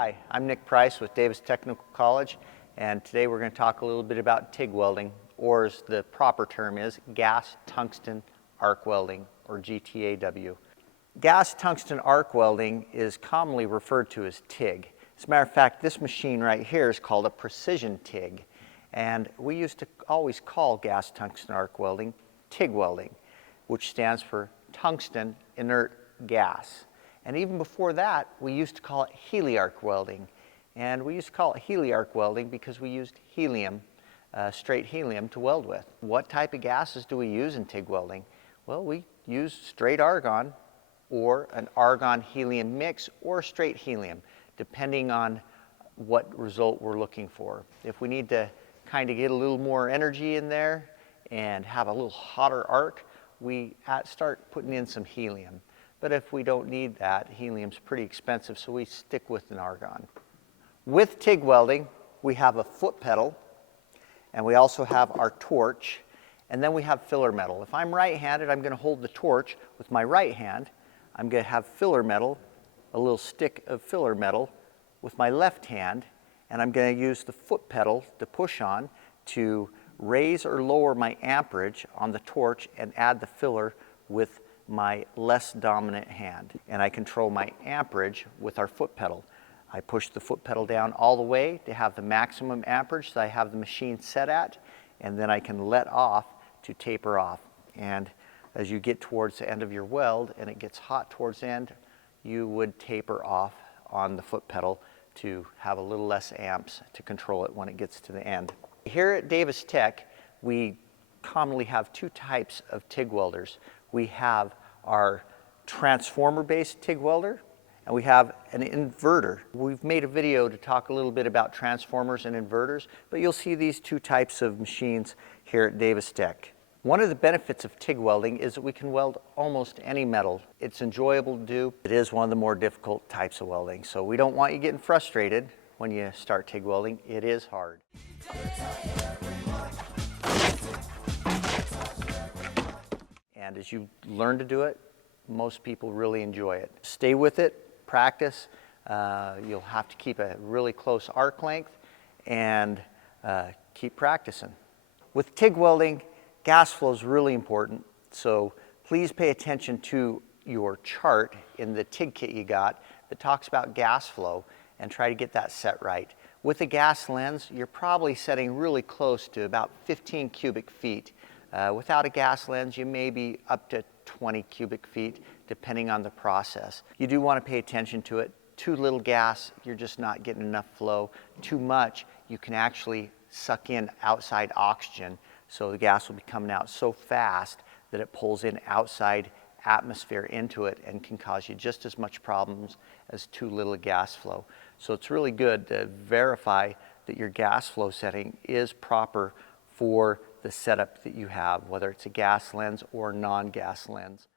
Hi, I'm Nick Price with Davis Technical College, and today we're going to talk a little bit about TIG welding, or as the proper term is, gas tungsten arc welding, or GTAW. Gas tungsten arc welding is commonly referred to as TIG. As a matter of fact, this machine right here is called a precision TIG, and we used to always call gas tungsten arc welding TIG welding, which stands for tungsten inert gas. And even before that, we used to call it heliarc welding. And we used to call it heliarc welding because we used helium, straight helium, to weld with. What type of gases do we use in TIG welding? Well, we use straight argon, or an argon-helium mix, or straight helium, depending on what result we're looking for. If we need to kind of get a little more energy in there and have a little hotter arc, we start putting in some helium. But if we don't need that, helium's pretty expensive, so we stick with an argon. With TIG welding, we have a foot pedal, and we also have our torch, and then we have filler metal. If I'm right-handed, I'm going to hold the torch with my right hand. I'm going to have filler metal, a little stick of filler metal, with my left hand, and I'm going to use the foot pedal to push on to raise or lower my amperage on the torch and add the filler with my less dominant hand. And I control my amperage with our foot pedal. I push the foot pedal down all the way to have the maximum amperage that I have the machine set at, and then I can let off to taper off. And as you get towards the end of your weld and it gets hot towards the end, you would taper off on the foot pedal to have a little less amps to control it when it gets to the end. Here at Davis Tech, we commonly have two types of TIG welders. We have our transformer-based TIG welder, and we have an inverter. We've made a video to talk a little bit about transformers and inverters, but you'll see these two types of machines here at Davis Tech. One of the benefits of TIG welding is that we can weld almost any metal. It's enjoyable to do. It is one of the more difficult types of welding, so we don't want you getting frustrated when you start TIG welding. It is hard. And as you learn to do it, most people really enjoy it. Stay with it, practice. You'll have to keep a really close arc length and keep practicing. With TIG welding, gas flow is really important, so please pay attention to your chart in the TIG kit you got that talks about gas flow and try to get that set right. With a gas lens, you're probably setting really close to about 15 cubic feet. Without a gas lens, you may be up to 20 cubic feet, depending on the process. You do want to pay attention to it. Too little gas, you're just not getting enough flow. Too much, you can actually suck in outside oxygen, so the gas will be coming out so fast that it pulls in outside atmosphere into it and can cause you just as much problems as too little gas flow. So it's really good to verify that your gas flow setting is proper for the setup that you have, whether it's a gas lens or non-gas lens.